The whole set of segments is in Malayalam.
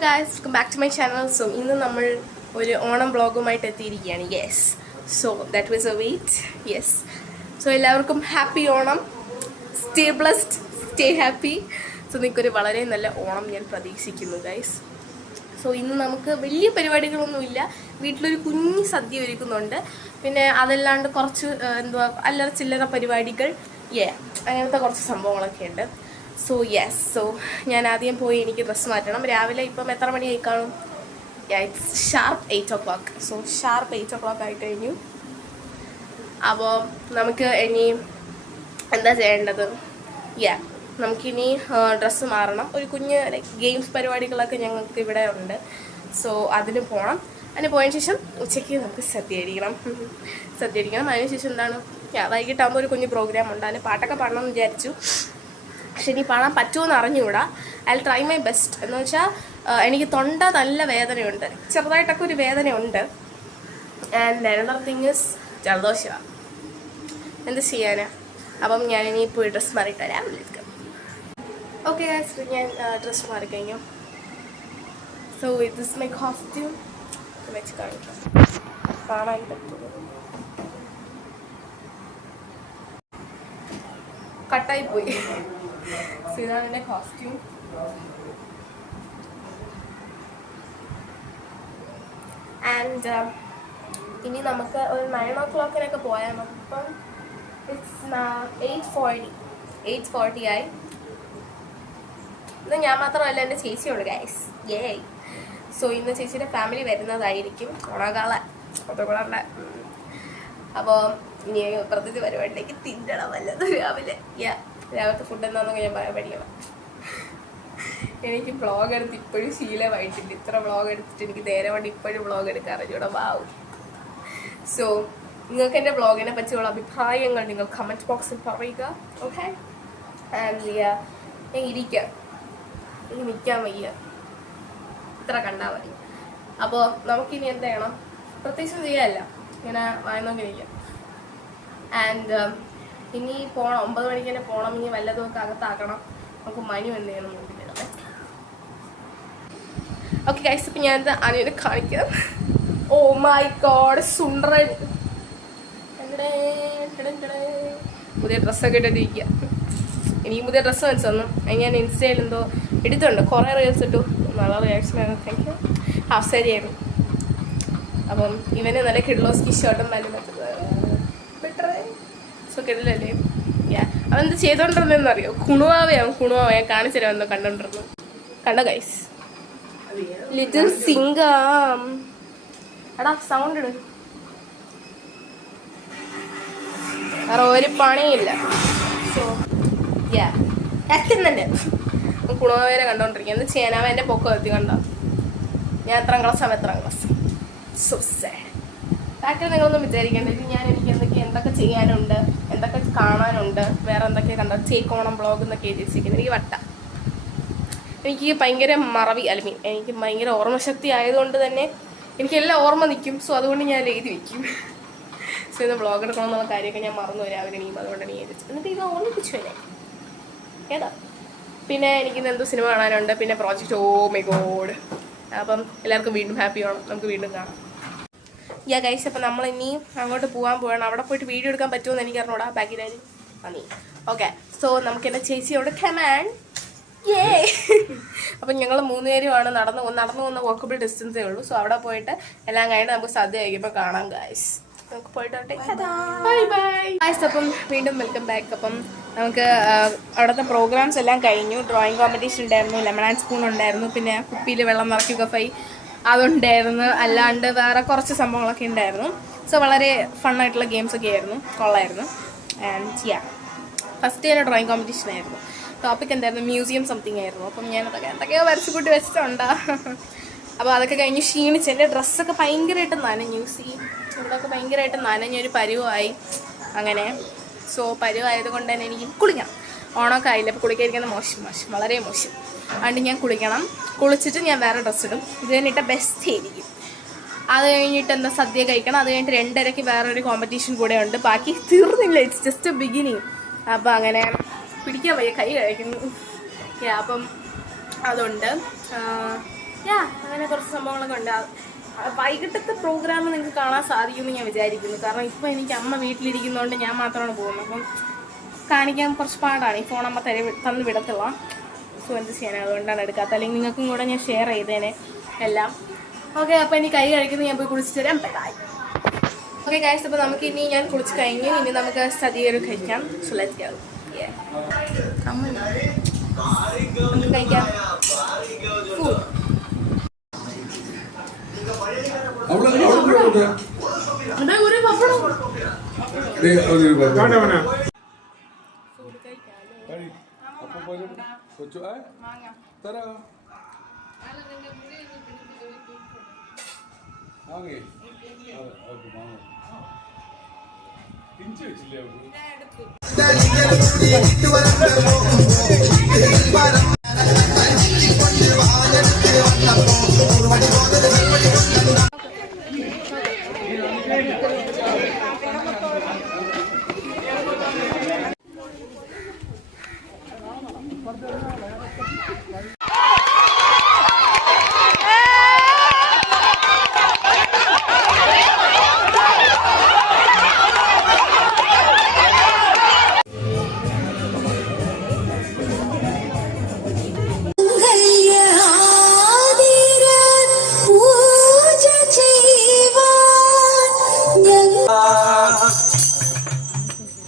guys, welcome back to my channel. So ഇന്ന് നമ്മൾ ഒരു ഓണം വ്ളോഗുമായിട്ട് എത്തിയിരിക്കുകയാണ്. Yes, so that was a wait. Yes, so എല്ലാവർക്കും happy Onam. Stay blessed, stay happy. So നിങ്ങൾക്കൊരു വളരെ നല്ല ഓണം ഞാൻ പ്രതീക്ഷിക്കുന്നു ഗൈസ്. സോ ഇന്ന് നമുക്ക് വലിയ പരിപാടികളൊന്നുമില്ല. വീട്ടിലൊരു കുഞ്ഞു സദ്യ ഒരുക്കുന്നുണ്ട്. പിന്നെ അതല്ലാണ്ട് കുറച്ച് അല്ലറ ചില്ലറ പരിപാടികൾ, അങ്ങനത്തെ കുറച്ച് സംഭവങ്ങളൊക്കെ ഉണ്ട്. സോ യെസ്, സോ ഞാൻ ആദ്യം പോയി എനിക്ക് ഡ്രസ്സ് മാറ്റണം. രാവിലെ ഇപ്പം എത്ര മണിയായി കാണും? It's sharp 8 o'clock. So sharp 8 o'clock ആയി കഴിഞ്ഞു. അപ്പോൾ നമുക്ക് ഇനി എന്താ ചെയ്യേണ്ടത്? നമുക്കിനി ഡ്രസ്സ് മാറണം. ഒരു കുഞ്ഞ് ഗെയിംസ് പരിപാടികളൊക്കെ ഞങ്ങൾക്ക് ഇവിടെ ഉണ്ട്. സോ അതിന് പോകണം. അതിന് പോയതിന് ശേഷം ഉച്ചയ്ക്ക് നമുക്ക് സദ്യ അടിക്കണം. അതിനുശേഷം എന്താണ്, വൈകിട്ടാകുമ്പോൾ ഒരു കുഞ്ഞ് പ്രോഗ്രാം ഉണ്ട്. അതിന് പാട്ടൊക്കെ പാടണമെന്ന് വിചാരിച്ചു. പക്ഷെ ഇനി പാടാൻ പറ്റുമെന്ന് അറിഞ്ഞുകൂടാ. I will try my best. എന്ന് വെച്ചാൽ എനിക്ക് തൊണ്ട നല്ല വേദനയുണ്ട്, ചെറുതായിട്ടൊക്കെ ഒരു വേദനയുണ്ട്. ആൻഡ് അനദർ തിങ് ഇസ് ജലദോഷമാണ്. എന്ത് ചെയ്യാനാ? അപ്പം ഞാനിനി പോയി ഡ്രസ്സ് മാറിയിട്ട് വരാം. ഓക്കെ ഗൈസ്, ഞാൻ ഡ്രസ്സ് മാറിക്കഴിഞ്ഞു. സോ ഇത് ഇസ് മൈ കോസ്റ്റ്യൂം. വെച്ച് കാണിക്കാം, കാണാൻ പറ്റും. കട്ടായി പോയി. സോ ഇതാണ് എൻ്റെ കോസ്റ്റ്യൂം. ആൻഡ് ഇനി നമുക്ക് ഒരു 9 o'clock പോയാൽ മതി. ഇപ്പം ഇറ്റ്സ് 8:40 ആയി. ഇന്ന് ഞാൻ മാത്രമല്ല, എൻ്റെ ചേച്ചിയുണ്ട് ഗൈസ്. സോ ഇന്ന് ചേച്ചിയുടെ ഫാമിലി വരുന്നതായിരിക്കും. ഓണക്കാളെ. അപ്പോൾ ഇനി പ്രത്യേകിച്ച് പരിപാടിയിലേക്ക് തിന്നണം വല്ലത് രാവിലെ. രാവിലത്തെ ഫുഡ് എന്താണെന്നൊക്കെ ഞാൻ പറയാൻ പഠിക്കണം. എനിക്ക് വ്ളോഗ് എടുത്ത് ഇപ്പോഴും ശീലമായിട്ടില്ല. ഇത്ര വ്ളോഗ് എടുത്തിട്ട് എനിക്ക് നേരെ വേണ്ടി ഇപ്പോഴും വ്ളോഗ് എടുക്കാൻ അറിഞ്ഞൂടെ. വാവ്. സോ നിങ്ങൾക്ക് എൻ്റെ വ്ളോഗിനെ പറ്റിയുള്ള അഭിപ്രായങ്ങൾ നിങ്ങൾ കമൻറ്റ് ബോക്സിൽ പറയുക. ഓക്കെ. ആൻഡ് ഞാൻ ഇരിക്കാം, എനിക്ക് നിൽക്കാൻ വയ്യ, ഇത്ര കണ്ടാൽ മതി. അപ്പോൾ നമുക്കിനി എന്ത് ചെയ്യണം? പ്രത്യേകിച്ച് ചെയ്യാമല്ല, ഇങ്ങനെ വായനോക്കി നിൽക്കാം. ആൻഡ് ഇനി പോകണം, 9 മണിക്ക് തന്നെ പോകണം. ഇനി വല്ലതുമൊക്കെ അകത്താക്കണം. നമുക്ക് മണി എന്ത് ചെയ്യണം നോക്കിയിട്ട്. ഓക്കെ ഗൈസ്, ഇപ്പം ഞാനിത് അനുവിനെ കാണിക്കാം. ഓ മൈ ഗോഡ്, സുണ്ടറൻ. പുതിയ ഡ്രസ്സൊക്കെ ഇട്ടിരിക്കുക. എനിക്ക് പുതിയ ഡ്രസ്സ് വെച്ച് തന്നു. അത് ഞാൻ ഇൻസ്റ്റയിൽ എന്തോ എടുത്തുണ്ട്, കുറേ റീൽസ് ഇട്ടു. നല്ല റിയാക്ഷൻ ആയിരുന്നു. Thank you. ഹാഫ് സാരി ആയിരുന്നു. അപ്പം ഇവന് നല്ല കിഡ്ലോസ്കി ഷർട്ടും പാൻറ്റും ബെറ്ററേ. സോ കിടലല്ലേ. അവനെന്ത് ചെയ്തോണ്ടിരുന്നതെന്ന് അറിയോ? കുണുവാവയാണ്. ഞാൻ കാണിച്ചു തരാം എന്തോ കണ്ടോണ്ടിരുന്നു. കണ്ടോ ഗൈസ്? ലിറ്റിൽ സിംഗം. എടാ സൗണ്ട് ഇട്. വേറെ ഒരു പണിയില്ല. സോ എത്തുന്നുണ്ട്. കുണുവാവേനെ കണ്ടോണ്ടിരിക്കുക. എന്ത് ചെയ്യാനാവ? എൻ്റെ പൊക്കം എത്തി. കണ്ടോ ഞാൻ എത്രാം ക്ലാസ്? So sad. ബാക്കിൽ നിങ്ങളൊന്നും വിചാരിക്കേണ്ടത് എനിക്ക് എന്തൊക്കെ ചെയ്യാനുണ്ട്, എന്തൊക്കെ കാണാനുണ്ട്, വേറെ എന്തൊക്കെ കണ്ടോ ചേക്ക് ഓണം ബ്ലോഗ് എന്നൊക്കെ എഴുതി വെച്ചിരിക്കുന്നത്. എനിക്ക് വട്ട. എനിക്ക് ഭയങ്കര മറവി, എനിക്ക് ഭയങ്കര ഓർമ്മശക്തി ആയതുകൊണ്ട് തന്നെ എനിക്കെല്ലാം ഓർമ്മ നിൽക്കും. സോ അതുകൊണ്ട് ഞാൻ എഴുതി വയ്ക്കും. സോ ഇന്ന് ബ്ലോഗ് എടുക്കണം എന്നുള്ള കാര്യമൊക്കെ ഞാൻ മറന്നു രാവിലെ എണീക്കും. അതുകൊണ്ടാണ് ഞാൻ എഴുതി. എന്നിട്ട് ഇത് ഓർമ്മിപ്പിച്ചു തന്നെ ഏതാ. പിന്നെ എനിക്കിന്ന് എന്തോ സിനിമ കാണാനുണ്ട്. പിന്നെ പ്രോജക്റ്റ്. Oh my God. അപ്പം എല്ലാവർക്കും വീണ്ടും ഹാപ്പി ആവണം. നമുക്ക് വീണ്ടും കാണാം. ഗൈസ്, അപ്പം നമ്മൾ ഇനി അങ്ങോട്ട് പോകാൻ പോകണം. അവിടെ പോയിട്ട് വീഡിയോ എടുക്കാൻ പറ്റുമെന്ന് എനിക്ക് അറിഞ്ഞൂടാ. ബാക്കിലായി നീ ഓക്കെ. സോ നമുക്ക് എൻ്റെ ചേച്ചിയോട് കമാൻഡ്. അപ്പം ഞങ്ങൾ 3 പേരുമാണ് നടന്നു പോകുന്ന വോക്കബിൾ ഡിസ്റ്റൻസേ ഉള്ളൂ. സോ അവിടെ പോയിട്ട് എല്ലാം കഴിഞ്ഞ് നമുക്ക് സദ്യ കഴിക്കുമ്പോൾ കാണാം ഗൈസ്. നമുക്ക് പോയിട്ട് ബൈ ബൈ ഗൈസ്. അപ്പം വീണ്ടും വെൽക്കം ബാക്ക്. അപ്പം നമുക്ക് അവിടുത്തെ പ്രോഗ്രാംസ് എല്ലാം കഴിഞ്ഞു. ഡ്രോയിങ് കോമ്പറ്റീഷൻ ഉണ്ടായിരുന്നു, ലെമൺ ആൻഡ് സ്പൂൺ ഉണ്ടായിരുന്നു, പിന്നെ കുപ്പിയിൽ വെള്ളം നിറയ്ക്കുക ഫൈ അതുണ്ടായിരുന്നു. അല്ലാണ്ട് വേറെ കുറച്ച് സംഭവങ്ങളൊക്കെ ഉണ്ടായിരുന്നു. സോ വളരെ ഫണ്ണായിട്ടുള്ള ഗെയിംസൊക്കെ ആയിരുന്നു, കൊള്ളായിരുന്നു. ആൻഡ് ഫസ്റ്റ് തന്നെ ഡ്രോയിങ് കോമ്പറ്റീഷൻ ആയിരുന്നു. ടോപ്പിക് എന്തായിരുന്നു? മ്യൂസിയം സംതിങ് ആയിരുന്നു. അപ്പം ഞാനതൊക്കെ എന്തൊക്കെയോ വരച്ച് കൂട്ടി വെച്ചിട്ടുണ്ടാ. അപ്പോൾ അതൊക്കെ കഴിഞ്ഞ് ക്ഷീണിച്ച് എൻ്റെ ഡ്രസ്സൊക്കെ ഭയങ്കരമായിട്ട് നനഞ്ഞു. ഇവിടെയൊക്കെ ഭയങ്കരമായിട്ട് നനഞ്ഞൊരു പരുവായി അങ്ങനെ. സോ പരുവായത് കൊണ്ട് തന്നെ എനിക്ക് കുളിക്കണം. ഓണമൊക്കെ ആയില്ല. അപ്പോൾ കുളിക്കാതിരിക്കുന്നത് മോശം, വളരെ മോശം. അതുകൊണ്ട് ഞാൻ കുളിക്കണം. കുളിച്ചിട്ട് ഞാൻ വേറെ ഡ്രസ്സ് ഇടും. ഇത് കഴിഞ്ഞിട്ട് ബെസ്റ്റ് ആയിരിക്കും. അത് കഴിഞ്ഞിട്ട് എന്താ സദ്യ കഴിക്കണം. അത് കഴിഞ്ഞിട്ട് 2:30 വേറൊരു കോമ്പറ്റീഷൻ കൂടെ ഉണ്ട്. ബാക്കി തീർന്നില്ല. It's just beginning. അപ്പോൾ അങ്ങനെ പിടിക്കാൻ വയ്യ, കൈ കഴിക്കുന്നു. അപ്പം അതുണ്ട്. അങ്ങനെ കുറച്ച് സംഭവങ്ങളൊക്കെ ഉണ്ട്. വൈകിട്ടത്തെ പ്രോഗ്രാം നിങ്ങൾക്ക് കാണാൻ സാധിക്കുമെന്ന് ഞാൻ വിചാരിക്കുന്നു. കാരണം ഇപ്പോൾ എനിക്ക് അമ്മ വീട്ടിലിരിക്കുന്നതുകൊണ്ട് ഞാൻ മാത്രമാണ് പോകുന്നത്. അപ്പം കാണിക്കാൻ കുറച്ച് പാടാണ്. ഈ ഫോൺ അമ്മ തന്ന് വിടത്തുള്ള. സോ എന്ത് ചെയ്യാനാണ്, അതുകൊണ്ടാണ് എടുക്കാത്തത്. അല്ലെങ്കിൽ നിങ്ങൾക്കും കൂടെ ഞാൻ ഷെയർ ചെയ്തേനെ എല്ലാം. ഓക്കെ, അപ്പോൾ ഇനി കൈ കഴിക്കുന്നത് ഞാൻ പോയി കുളിച്ചിട്ട് വരാം. ബൈ. ഓക്കെ ഗൈസ്, അപ്പോൾ നമുക്ക് ഇനി ഞാൻ കുളിച്ച് കഴിഞ്ഞു. ഇനി നമുക്ക് സദ്യയൊരു കഴിക്കാം. So let's go. നമുക്ക് കഴിക്കാം ഫുഡ്.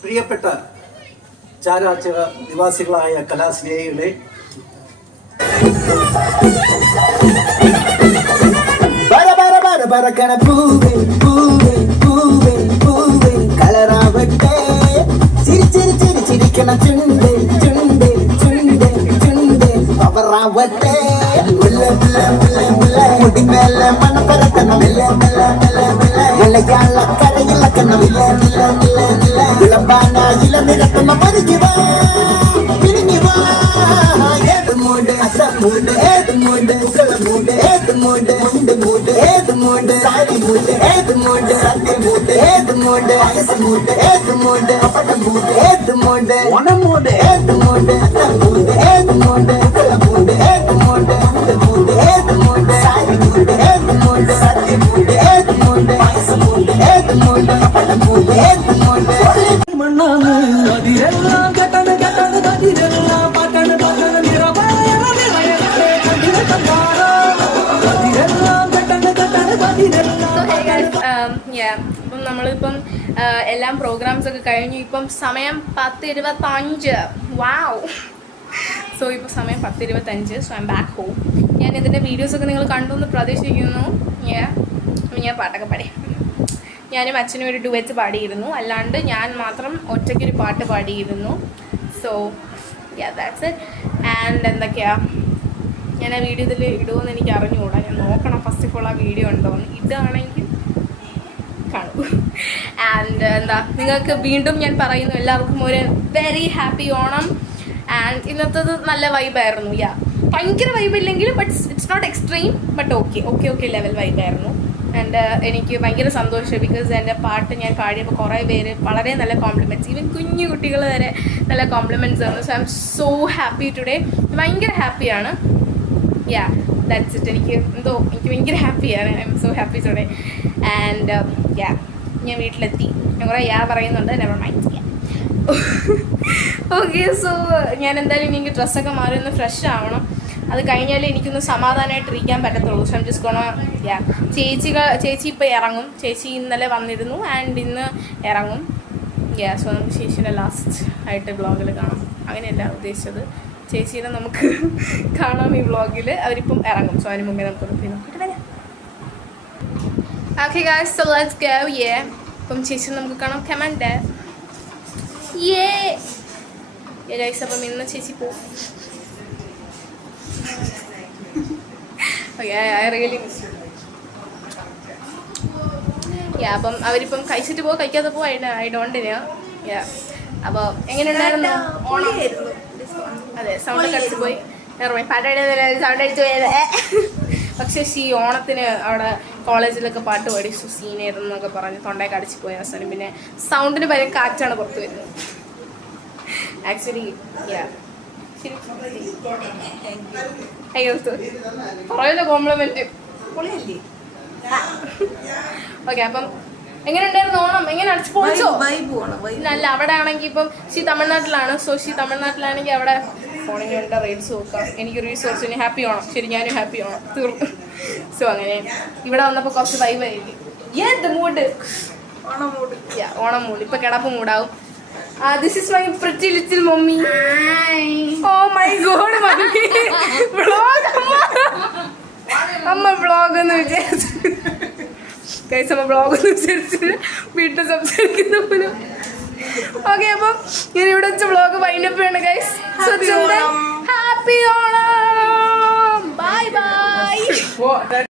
പ്രിയപ്പെട്ട ചാരാചക നിവാസികളായ കലാസ്നേഹികളെ, പറക്കണ പൂവേ പൂവേ പൂവേ പൂവേ കളറാവട്ടെ, ചിരിച്ചിരിച്ചിരിച്ചിരിക്കണ ചുണ്ട് ചുണ്ട് ചുണ്ട് ചുണ്ട് പവറാവട്ടെ, മുടിമേലെ മണ പറക്കണം, മലയാള കരയിളക്കണം, വിളമ്പാന ഇല നിരക്കുന്ന പരിചിവാ പിരിഞ്ഞുവാ, ഏത് മൂട് അസമൂട്, ഏത് മൂട് കുളമൂട്, ഏത് മൂട് മുണ്ട് മൂട്, ഏത് മൂട് സാരി മൂട്, ഏത് മൂട് സദ്യ മൂട്, ഏത് മൂട് അയസമൂട്, ഏത് മൂട് പടമൂട്, ഏത് മൂട് ഓണമൂട്, ഏത് മൂട് അസമൂട്, ഏത് മൂട് കുളമൂട്, ഏത് മൂട് മുണ്ട് മൂട്, ഏത് മൂട് സാരി മൂട്, ഏത് മൂട് സദ്യ മൂട്, ഏത് മൂട് അയസമൂട്, ഏത് മൂട് പടമൂട്, ഏത് മൂട് മണ്ണാണ് അതിരെല്ലാം കെട്ടണ് കെട്ടണ് കതിരെല്ലാം പാട്ടണ് പാട്ടണ് നിറവായ കതിരെല്ലാം കെട്ടണ് കെട്ടണ് കതിരെല്ലാം. അപ്പം നമ്മളിപ്പം എല്ലാം പ്രോഗ്രാംസ് ഒക്കെ കഴിഞ്ഞു. ഇപ്പം സമയം 10:25. വാവ്. സോ ഇപ്പോൾ സമയം 10:25. So I M back home. ഞാൻ ഇതിൻ്റെ വീഡിയോസൊക്കെ നിങ്ങൾ കണ്ടു എന്ന് പ്രതീക്ഷിക്കുന്നു. ഞാൻ പാട്ടൊക്കെ പാടി. ഞാനും അച്ഛനും ഒരു ഡുവറ്റ് പാടിയിരുന്നു, അല്ലാണ്ട് ഞാൻ മാത്രം ഒറ്റയ്ക്കൊരു പാട്ട് പാടിയിരുന്നു. So that's it. ആൻഡ് എന്തൊക്കെയാണ് ഞാൻ ആ വീഡിയോ ഇതിൽ ഇടുമെന്ന് എനിക്ക് അറിഞ്ഞുകൂടാ. ഞാൻ നോക്കണം ഫസ്റ്റ് ഓഫ് ഓൾ ആ വീഡിയോ ഉണ്ടോയെന്ന്. ഇതാണെങ്കിൽ കാണൂ. ആൻഡ് നിങ്ങൾക്ക് വീണ്ടും ഞാൻ പറയുന്നു, എല്ലാവർക്കും ഒരു വെരി ഹാപ്പി ഓണം. ആൻഡ് ഇന്നത്തേത് നല്ല വൈബായിരുന്നു. ഭയങ്കര വൈബില്ലെങ്കിലും but it's not extreme, but okay level വൈബായിരുന്നു. ആൻഡ് എനിക്ക് ഭയങ്കര സന്തോഷം. ബിക്കോസ് എൻ്റെ പാട്ട് ഞാൻ പാടിയപ്പോൾ കുറേ പേര് വളരെ നല്ല കോംപ്ലിമെൻറ്റ്സ്, ഈവൻ കുഞ്ഞു കുട്ടികൾ വരെ നല്ല കോംപ്ലിമെൻറ്റ്സ് തന്നു. So I M so happy today. ഭയങ്കര ഹാപ്പിയാണ്. That's it. എനിക്ക് ഭയങ്കര ഹാപ്പിയാണ്. I M so happy today. And ഞാൻ വീട്ടിലെത്തി. ഞാൻ കുറേ പറയുന്നുണ്ട്, നെവർ മൈൻഡ്. ഓക്കെ, സോ ഞാൻ എന്തായാലും എനിക്ക് ഡ്രസ്സൊക്കെ മാറി ഒന്ന് ഫ്രഷ് ആവണം. അത് കഴിഞ്ഞാലേ എനിക്കൊന്ന് സമാധാനമായിട്ടിരിക്കാൻ പറ്റത്തുള്ളൂ. സോ ഐം ജസ്റ്റ് ഗോണ ചേച്ചി ഇപ്പോൾ ഇറങ്ങും. ചേച്ചി ഇന്നലെ വന്നിരുന്നു ആൻഡ് ഇന്ന് ഇറങ്ങും. സോ നമുക്ക് ചേച്ചിയുടെ ലാസ്റ്റ് ആയിട്ട് വ്ളോഗിൽ കാണാം. അങ്ങനെയല്ല ഉദ്ദേശിച്ചത്, ചേച്ചീനെ നമുക്ക് കാണാം ഈ വ്ളോഗിൽ. അവരിപ്പം ഇറങ്ങും. സോ അതിന് മുമ്പേ നമുക്കൊന്ന് പോയി നോക്കിയിട്ട് വരാം. Okay guys, so let's go. അപ്പം ചേച്ചി നമുക്ക് കാണാം. Comment guys. അപ്പം ഇന്ന് ചേച്ചി പോവും. I really miss you. അപ്പം അവരിപ്പം കഴിച്ചിട്ട് പോവോ കഴിക്കാതെ പോവോ ഐ ഡോണ്ട് നോ. അപ്പോൾ എങ്ങനെയുണ്ടായിരുന്നു ഓണം? അതെ, സൗണ്ട് അടിച്ചു പോയി. സൗണ്ട് അടിച്ചു പോയത്. പക്ഷേ ഓണത്തിന് അവിടെ കോളേജിലൊക്കെ പാട്ട് പാടി സീനിയർ എന്നൊക്കെ പറഞ്ഞ് തൊണ്ടയൊക്കെ അടിച്ചു പോയ അവസാനം പിന്നെ സൗണ്ടിന് ഭയങ്കര കാറ്റാണ് പുറത്ത് വരുന്നത്. ആക്ച്വലി ശരി അയ്യോ പറയല്ലോ കോംപ്ലിമെന്റ്. ഓക്കെ, അപ്പം എങ്ങനെ ഉണ്ടായിരുന്നു ഓണം? എങ്ങനെ അടിച്ചു പൊളിച്ചോ? അല്ല, അവിടെ ആണെങ്കിൽ ഇപ്പം ഷീ തമിഴ്നാട്ടിലാണ്. സോ ഷീ തമിഴ്നാട്ടിലാണെങ്കിൽ അവിടെ ഫോണിന് വേണ്ട റീൽസ് നോക്കാം. എനിക്ക് റീൽസ് കുറച്ച് ഹാപ്പി ഓണം. ശരി, ഞാനും ഹാപ്പി ഓണം തീർന്നു. സോ അങ്ങനെ ഇവിടെ വന്നപ്പോൾ കുറച്ച് വൈബായിരിക്കും. ഏത് മൂഡ്? ഓണം മൂഡ്. ഇപ്പൊ കിടപ്പ് മൂടാവും. This is my pretty little mommy. Hi. Oh my god, mommy. Vlog amma vlog nu vicharichu. Guys, amma vlog nu vicharichu. Video സംസാരിക്കുന്ന പോലെ. Okay, അപ്പം ഞാൻ ഇവിടെ വെച്ച് vlog wind up ചെയ്യണം guys. So happy Onam. Bye bye.